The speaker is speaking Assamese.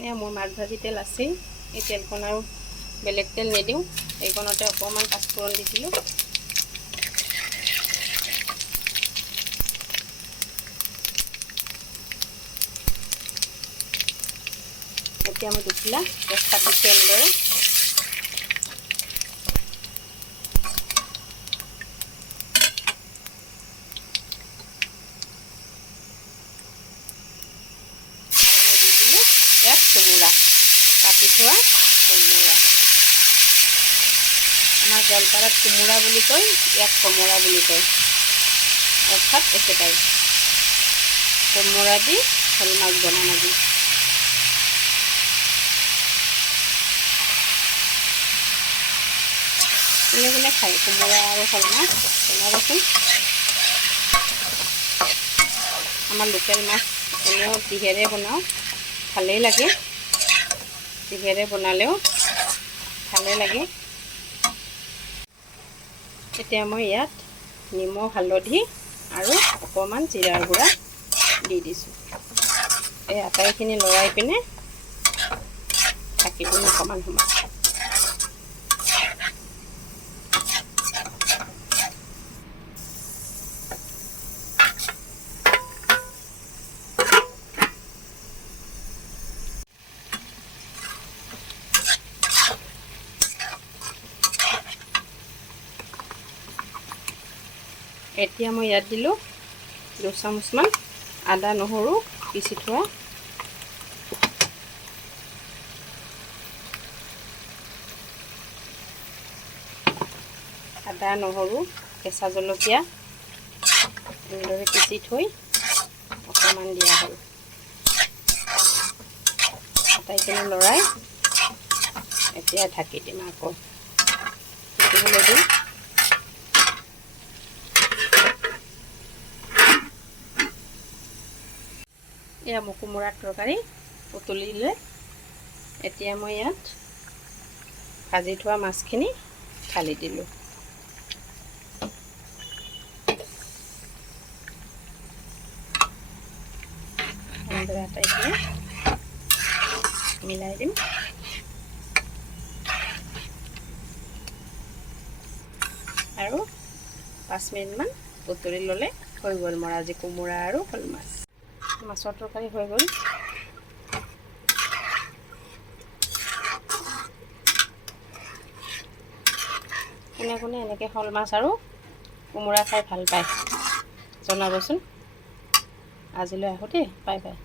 এয়া মোৰ মাছ ভাজি তেল আছেই। এই তেলকণ আৰু বেলেগ তেল নিদিওঁ, এইকণতে অকণমান পাঁচফোৰণ দিছিলোঁ। এতিয়া মই দুখিলা তেজপাত দিছোঁ এনেদৰে। ইয়াত কোমোৰা, কাটি থোৱা কোমোৰা। আমাৰ গোৱালপাৰাত কোমোৰা বুলি কয়, ইয়াত কোমোৰা বুলি কয়, অৰ্থাৎ একেটাই। কোমোৰা দি শ'ল মাছ বনাম আজি। কোনে কোনে খায় কোমোৰা আৰু শ'ল মাছ জনাবচোন। আমাৰ লোকেল মাছ এনেও কিহেৰে বনাওঁ ভালেই লাগে, কিহেৰে বনালেও ভালেই লাগে। এতিয়া মই ইয়াত নিমখ, হালধি আৰু অকণমান জিৰাৰ গুড়া দি দিছোঁ। এই আটাইখিনি লৰাই পিনে ঢাকি দিম অকণমান সময়। এতিয়া মই ইয়াত দিলোঁ 2 চামুচমান আদা নহৰু পিচি থোৱা। আদা নহৰু কেঁচা জলকীয়া এনেদৰে পিচি থৈ অকণমান দিয়া হ'ল। আটাইখিনি লৰাই এতিয়া ঢাকি দিম, আকৌ ফুটিবলৈ দিম। এয়া মোৰ কোমোৰাৰ তৰকাৰী উতলিলে। এতিয়া মই ইয়াত ভাজি থোৱা মাছখিনি ঢালি দিলোঁ। এনেদৰে আটাইখিনি মিলাই দিম। আৰু 5 মিনিটমান উতলি ল'লে হৈ গ'ল মোৰ আজি কোমোৰা আৰু শ'ল মাছ। মাছৰ তৰকাৰী হৈ গ'ল। কোনে কোনে এনেকৈ শ'ল মাছ আৰু কোমোৰা খাই ভাল পায় জনাবচোন। আজিলৈ আহোঁ দেই, বাই বাই।